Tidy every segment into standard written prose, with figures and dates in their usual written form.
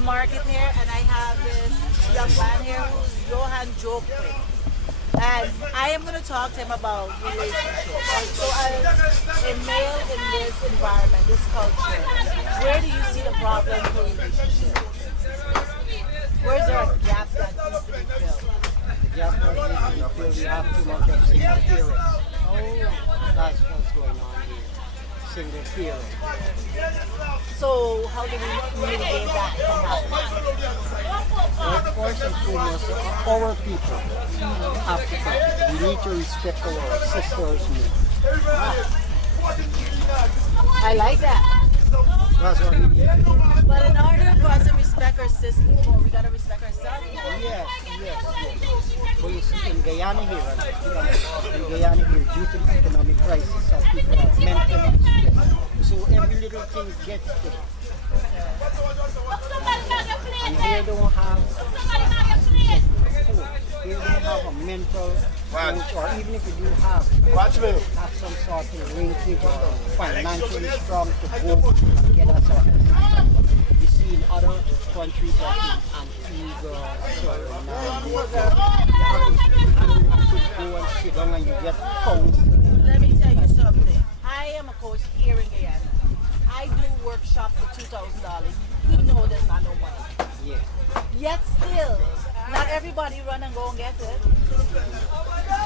market here, and I have this young man here who's Johan Jokwin. And I am going to talk to him about relationships. So as a male in this environment, this culture, where do you see the problem for relationships? Where's there a gap that needs to be filled? The gap that needs to be filled, we have too much of single parents. Oh. That's what's going on here. Single parents. So how do we mitigate that from happening? Well, first and foremost, our people have to protect. We need to respect our sisters' men. I like that. That's what we need to do. But in order for us to respect our sisters more, we gotta respect ourselves more. Yes, yes. But you see, in Guyana here, in Guyana here, due to the economic crisis, some people are mentally stressed. So every little thing gets to them. And here don't have here don't have a mental coach, or even if you do have some sort of linkage or financially strong to go and get a sort of. You see in other countries like in Antigua, Suriname, you could go and sit down and you get counseling. Let me tell you something. I am a coach here in Guyana. I do workshops for $2,000. You know there's not no money. Yeah. Yet still, not everybody run and go and get it.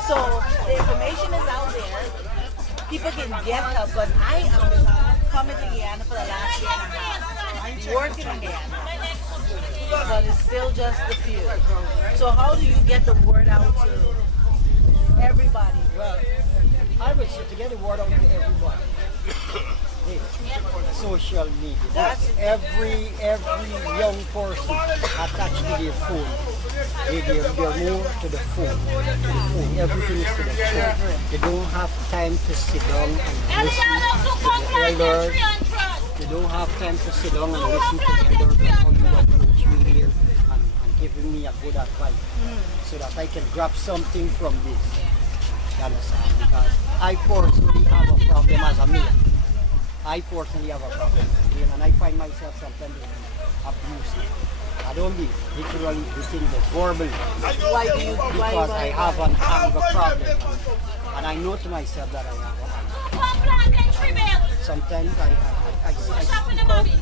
So the information is out there. People can get help, but I am coming to Guyana for the last year and a half, working in Guyana. But it's still just the few. So how do you get the word out to everybody? Well, I would say to get the word out to everybody. This social media. That's every young person attached to their phone. They're more to the phone. Everything is to the phone. They don't have time to sit down and listen to the elders. They don't have time to sit down and listen to the elders and how you approach me here and giving me a good advice so that I can grab something from this. You understand? Because I personally have a problem as a male. I personally have a problem, and I find myself sometimes abusive. I don't mean literally within the verbally. Why do you? Because I have an anger problem, and I know to myself that I have an anger. Sometimes I speak out and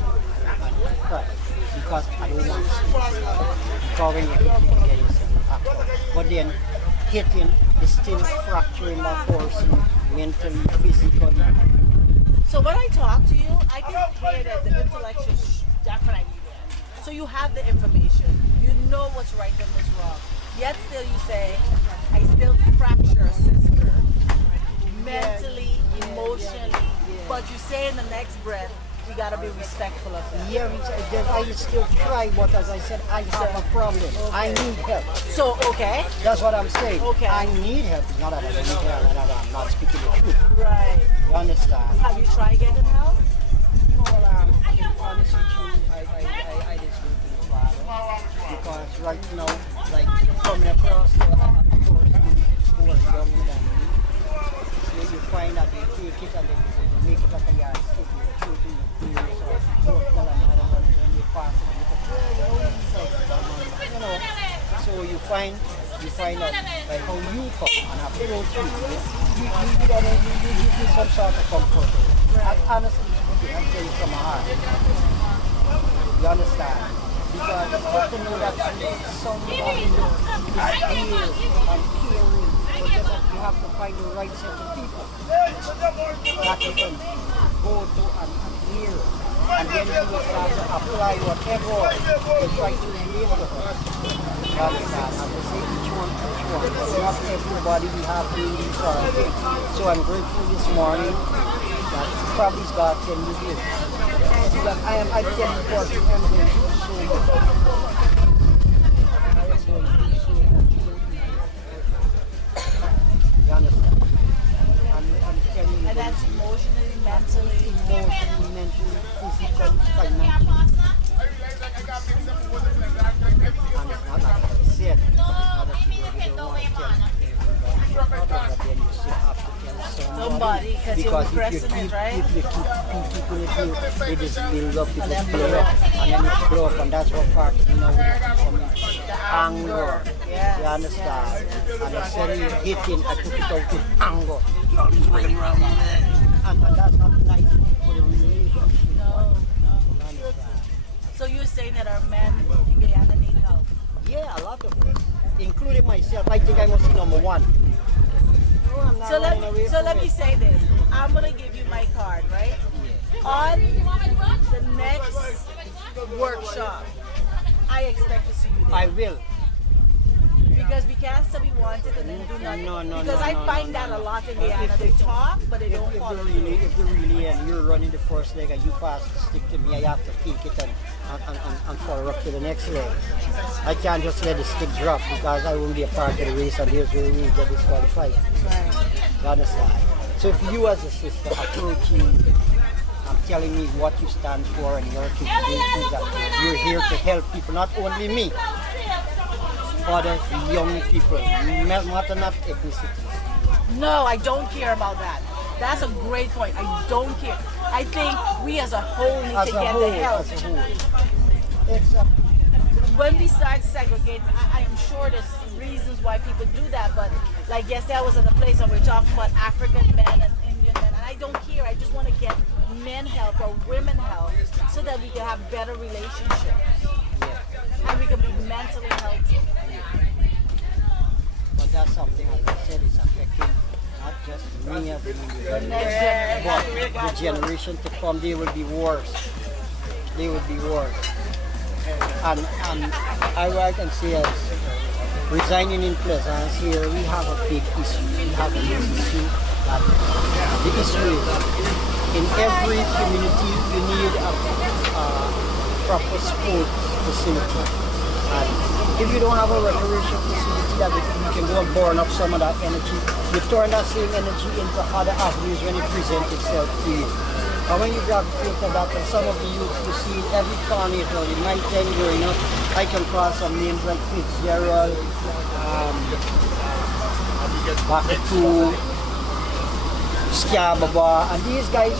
cry because I don't want to speak. Because when you're hitting, you get yourself attacked. But then hitting is still fracturing that person mentally, physically. So when I talk to you, I can hear that the intellectual definitely there. So you have the information. You know what's right and what's wrong. Yet still you say, I still fracture a sister. Mentally, emotionally. But you say in the next breath, we gotta be respectful of that. Yeah, I still try, but as I said, I have a problem. Okay. I need help. So, okay. That's what I'm saying. Okay. I need help. It's not that I don't need help, and I'm not speaking the truth. Right. You understand? Have you tried getting help? No, well, to be honest with you, I just go to the Father. Because right now, like, coming across a person who are younger than me, you find that they take it and they make it like a yardstick. So you find that by how you come and approach you give some sort of comfort. Right. Honestly speaking, I'm saying from my heart. You understand? Because you have to know that somebody is here and caring, but just that you have to find the right set of people that you can go to and hear. And then you will start to apply whatever you try to relate to her. You understand? And they say each one. Not everybody we have doing these sort of things. So I'm grateful this morning that probably God sent me here. That I tell you what, I'm going to do so much. I am going to do so much. You understand? I'm telling you. And that's emotionally, mentally, physically, financially. And it's not like I said, it's not that you don't want to tell everybody, but then you still have to tell somebody. Somebody, Because you're repressing it, right? if you keeping it here, it just build up, it just build up, and then it blow up, and that's what part, you know, the anger. Yes, You understand? yes, And instead of you hitting, I took it out with anger. You're really wrong with it. And that's not nice for the relationship. No, no. You understand? So you're saying that our men in Guyana need help? Yeah, a lot of them, including myself. I think I must be number one. No, I'm not So running away let from me it. say this. I'm gonna give you my card, right? On the next workshop, I expect to see you there. I will. Because we can't say we want it and then do nothing. No, because I find that a lot in Guyana. They talk, but they don't follow. If they're really and you're running the first leg and you pass the stick to me, I have to take it and follow up to the next leg. I can't just let the stick drop because I won't be a part of the race and here's where we get disqualified. Right. You understand? So if you as a sister approaching and telling me what you stand for and your capabilities, that you're here to help people, not only me, other young people, matter not ethnicity. No, I don't care about that. That's a great point. I don't care. I think we as a whole need to get the help. As a whole. It's a, When we start segregating, I am sure there's reasons why people do that, but like yesterday I was at a place and we are talking about African men and Indian men, and I don't care. I just want to get men help or women help so that we can have better relationships and we can be mentally healthy. but that's something, as I said, it's affecting not just me as an individual, Next generation. but the generation to come, they will be worse. They will be worse. And I can say as resigning in Pleasance here, we have a big issue. We have a big issue. That the issue is in every community you need a proper sports facility. And if you don't have a recreation facility that you can go and burn up some of that energy, you turn that same energy into other avenues when it presents itself to you. And when you gravitate to that, and some of the youth you see in every carnival, in my time growing up, I can call some names like Fitzgerald, Bakatu, Skiababa, and these guys,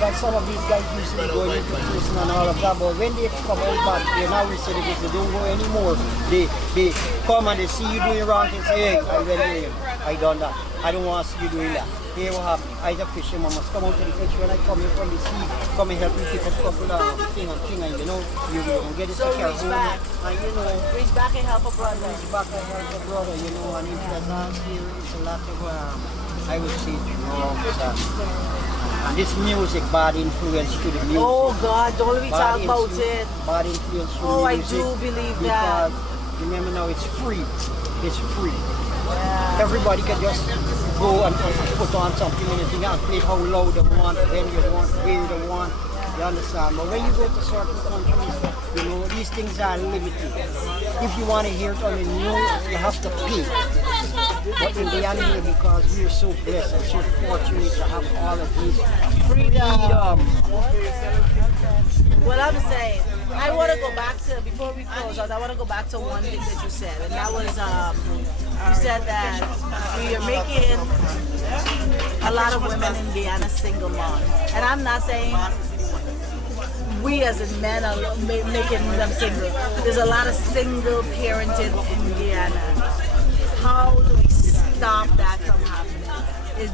like some of these guys used to be going into prison and all of that, but when they come out back, they now recidivists, they don't go anymore. They come and they see you doing wrong and say, hey, I went here, I done that. I don't want to see you doing that. Hey, what happened? I just fishing, mama. Come out to the fish when I come here from the sea. Come and help me pick up a couple of thing, and you know, you can get it So to care reach back. and you know, Reach back and help a brother. reach back and help a brother, you know, and in Pleasance here, it's a lot of, I would say, drugs and this music, bad influence to the music. Oh God, don't let me talk about it. Bad influence to Oh, the I music. do believe that. Because remember now, it's free. It's free. Yeah. Everybody can just go and put on something and anything and play how loud they want, when they want, where they want. You understand? But when you go to certain countries, you know, these things are limited. If you want to hear it on the news, you have to pay. But in reality, because we are so blessed and so fortunate to have all of these freedom. What I'm saying, I want to go back to, before we close out, I want to go back to one thing that you said, and that was, you said that we are making a lot of women in Guyana single moms. And I'm not saying we as in men are making them single. There's a lot of single parenting in Guyana. How do we stop that from happening?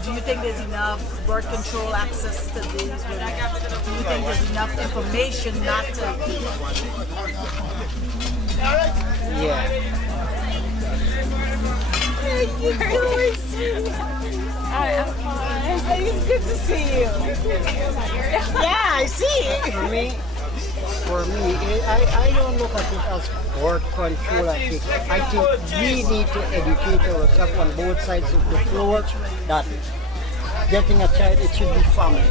Do you think there's enough birth control access to these women? Do you think there's enough information not to? Yeah. I'm fine. It's good to see you. Yeah, I see. For me, I don't look at it as birth control. I think we need to educate ourselves on both sides of the floor that getting a child, it should be family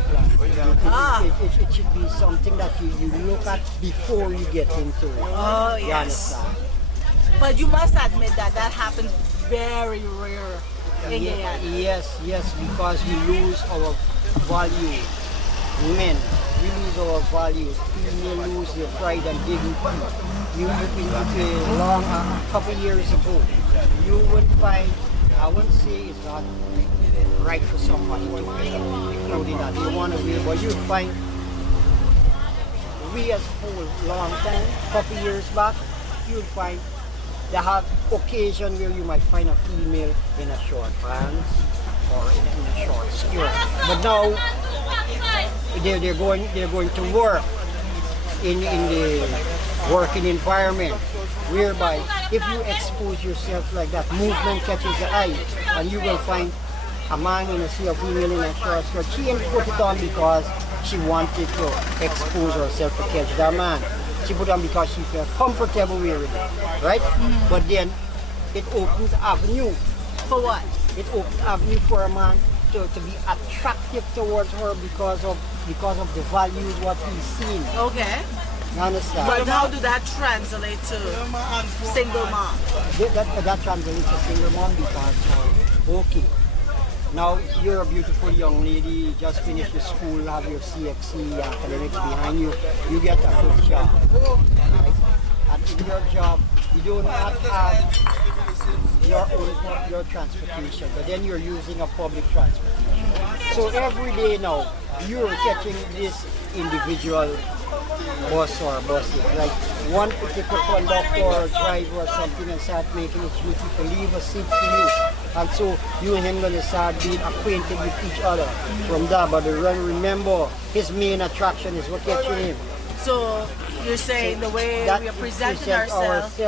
plan. It should be something that you look at before you get into it. Oh, You yes. understand? But you must admit that that happens very rare in Guyana. Yes, because we lose our values. Men, we lose our values. Female lose their pride and dignity. You a couple years ago, you would find I wouldn't say it's not right for somebody to wear clothing that they want to wear, but you find we as for a long time, couple years back, you'll find they have occasion where you might find a female in a short pants or in a short skirt. But now they're going to work in the working environment, whereby if you expose yourself like that, movement catches the eye, and you will find a man in a see a female in a short skirt. She didn't put it on because she wanted to expose herself to catch that man. She put it on because she felt comfortable wearing it, right? Mm-hmm. But then it opens avenue. For what? It opens avenue for a man to be attractive towards her because of the values what he's seen. Okay. You understand? But how do that translate to single mom? That translates to single mom because, okay, now you're a beautiful young lady, just finished your school, have your CXC academics behind you, you get a good job, right? And in your job, you do not have your transportation, but then you're using a public transportation. So every day now, you're catching this individual bus or buses, like one particular conductor or driver or something, and start making it duty to leave a seat for you. And so you and him gonna start being acquainted with each other from that. But remember, his main attraction is what catching him. So you're saying the way we are presenting ourselves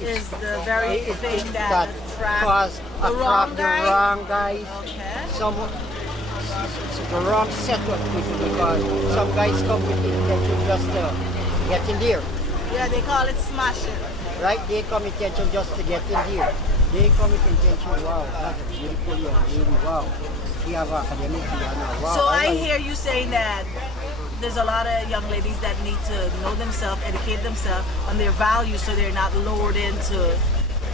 is the very thing that attracts the wrong guys. Okay. The wrong setup people, because some guys come with intention just to get in there. Yeah, they call it smashing. Right? They come intention just to get in there. They come with intention, wow, that's a beautiful young lady, wow. She have academic piano, wow. So I hear you saying that there's a lot of young ladies that need to know themselves, educate themselves on their values so they're not lured into.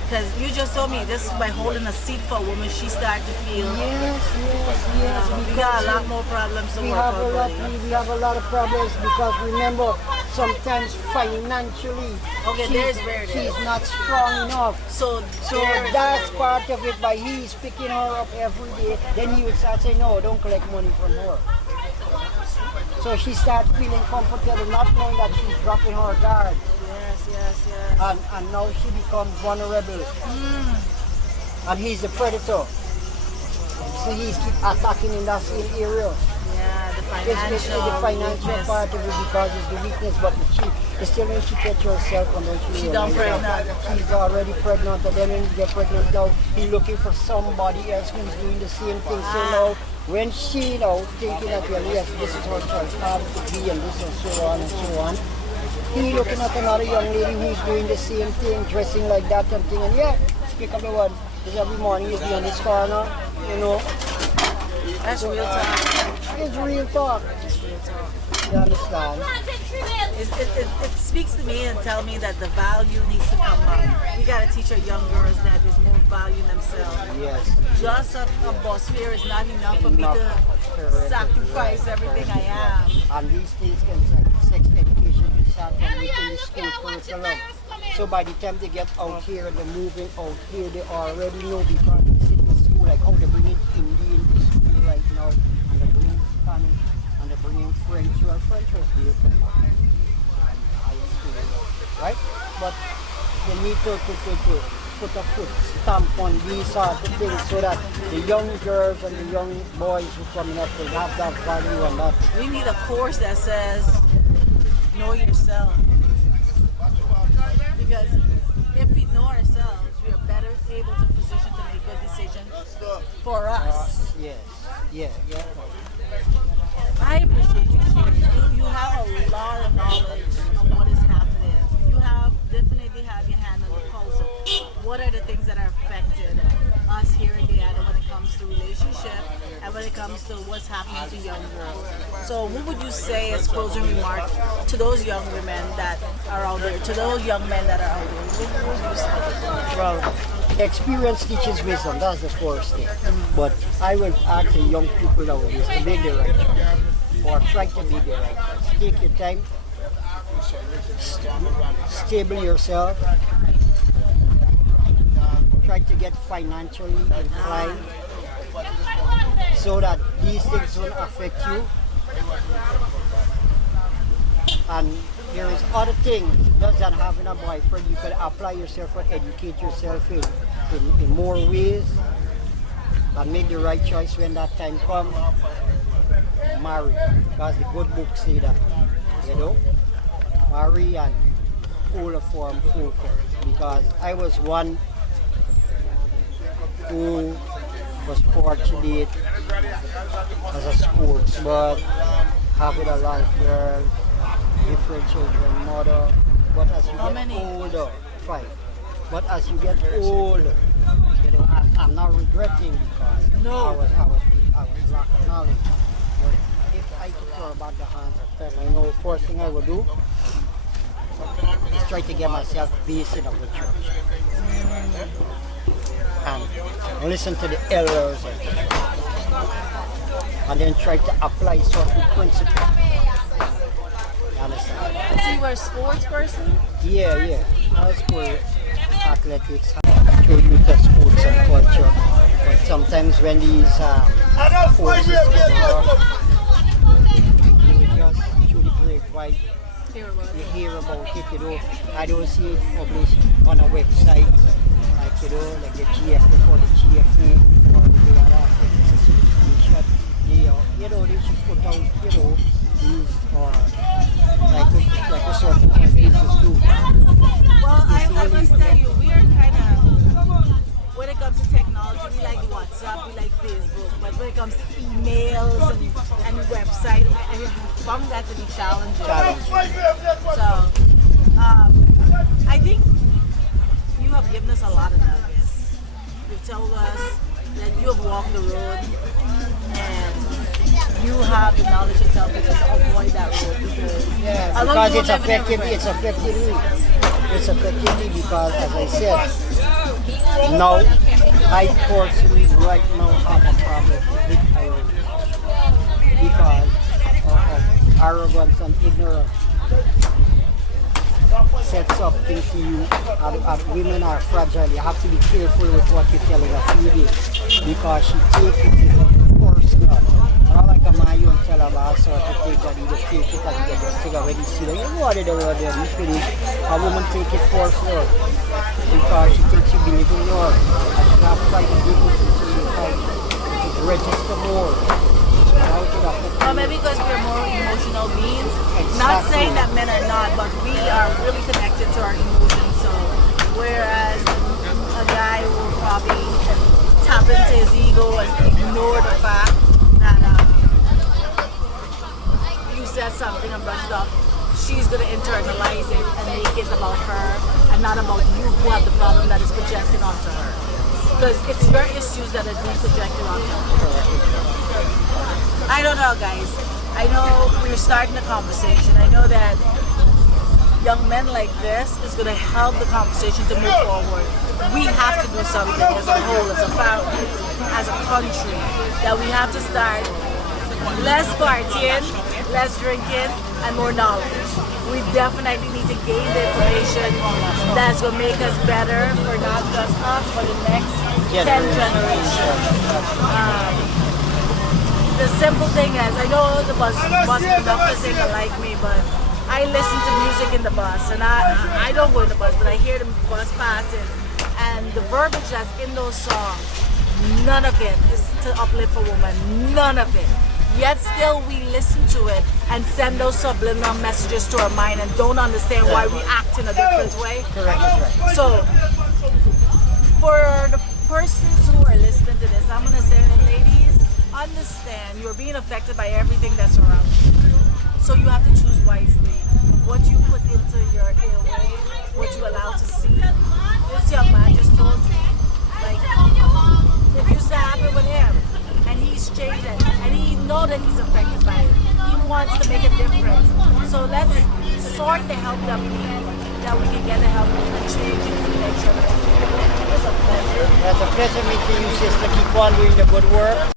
Because you just told me this by holding a seat for a woman, she started to feel. Yes. We got a lot more problems to work on. We have a lot of problems because remember, sometimes financially, she's not strong enough. So that's part of it. By he's picking her up every day, then he would start saying, no, don't collect money from her. So she starts feeling comfortable, not knowing that she's dropping her guard. Yes. And now she becomes vulnerable. And he's the predator. So he's keep attacking in that same area. Yeah, the financial part of it because it's the weakness, but she still when she catch herself and then she done pregnant. She's already pregnant, and then when you get pregnant now, he's looking for somebody else who's doing the same thing. So now when she thinking that, well, yes, this is her child to be, and this and so on and so on, he looking at another young lady who's doing the same thing, dressing like that and thing, and yeah, pick up the one. Because every morning he's on this corner, That's real talk. It's real talk. You understand? It speaks to me and tell me that the value needs to come up. We gotta teach our young girls that there's more value in themselves. Yes. Just a bus fare is not enough for me to sacrifice everything I am. And these things can sex education will start from within the school curriculum. So by the time they get out here and they're moving out here, they already know because they sit in school, like how they're bringing Indian to school right now, and they're bringing Spanish, and they're bringing French. Well, French was there from higher school, right? But they need to put a foot stamp on these sort of things so that the young girls and the young boys who are coming up will have that value and that. We need a course that says, know yourself. Because if we know ourselves, we are better able to position to make good decisions for us. Yes. I appreciate you sharing. You have a lot of knowledge on what is happening. You definitely have your hand on the pulse of what are the things that are affected us here in Guyana when it comes to relationship and when it comes to what's happening to young girls. So what would you say as closing remark to those young women that are out there, to those young men that are out there? What would you say? Well, experience teaches wisdom, that's the first thing. But I will ask the young people nowadays to make the right choice, or try to make the right choice. Take your time, stable yourself, try to get financially inclined so that these things don't affect you. And there is other things other than having a boyfriend. You can apply yourself and educate yourself in more ways and make the right choice when that time comes. Marry, because the good book say that, you know, marry and hold a form focus. Because I was one who was fortunate as a sportsman, having a life girl, different children, mother. But as you get older, fine. But as you get older, you know, I'm not regretting because I was lacking knowledge. But if I took her about the hands of time, I know the first thing I would do is try to get myself based in a good church. And listen to the elders and then try to apply certain principles. You understand? So you were a sports person? Yeah. I was sports, athletics, youth sports and culture. But sometimes when these forces come around, you will just through the grapevine, you hear about it, you know. I don't see it published on a website, like, you know, like the GF before the GFA or the other association. You know, they should put out, you know, these like a sort of business do. Well, I must tell you, we are kind of, when it comes to technology, we like WhatsApp, we like Facebook, but when it comes to emails and website, I found that to be challenging. So, I think you have given us a lot of nuggets. You've told us that you have walked the road and you have the knowledge to tell people to avoid that road because it's affecting me. It's affecting me because, as I said, now I personally right now have a problem with irony because of arrogance and ignorance. Sets up things to you, and women are fragile. You have to be careful with what you're telling a female because she takes it personal. Not like a man, you don't tell her about sort of things that you just take it and you just take already see that you know what they're doing, you finish. A woman take it personal because she thinks she believes in yours. And she has to try to give it to you to register more. Maybe because we're more emotional beings. Exactly. Not saying that men are not, but we are really connected to our emotions. So, whereas a guy will probably tap into his ego and ignore the fact that you said something and brush it off, she's going to internalize it and make it about her and not about you who have the problem that is projected onto her. Because it's your issues that are being projected onto her. I don't know, guys. I know we're starting a conversation. I know that young men like this is going to help the conversation to move forward. We have to do something as a whole, as a family, as a country, that we have to start less partying, less drinking, and more knowledge. We definitely need to gain the information that's going to make us better for not just us, but the next 10 generations. The simple thing is, I know the bus conductors ain't gonna like me, but I listen to music in the bus, and I don't go in the bus, but I hear the bus passing, and the verbiage that's in those songs, none of it is to uplift a woman, none of it. Yet still we listen to it and send those subliminal messages to our mind and don't understand why we act in a different way. Correct. So, for the persons who are listening to this, I'm gonna say, ladies, understand you're being affected by everything that's around you. So you have to choose wisely what you put into your airway, what you allow to see. This young man just told you, like, if you're so happy with him and he's changing and he know that he's affected by it, he wants to make a difference. So let's sort the help that we need, that we can get the help and change it to make sure that it's a pleasure. It's a pleasure meeting you, sister. Keep on doing the good work.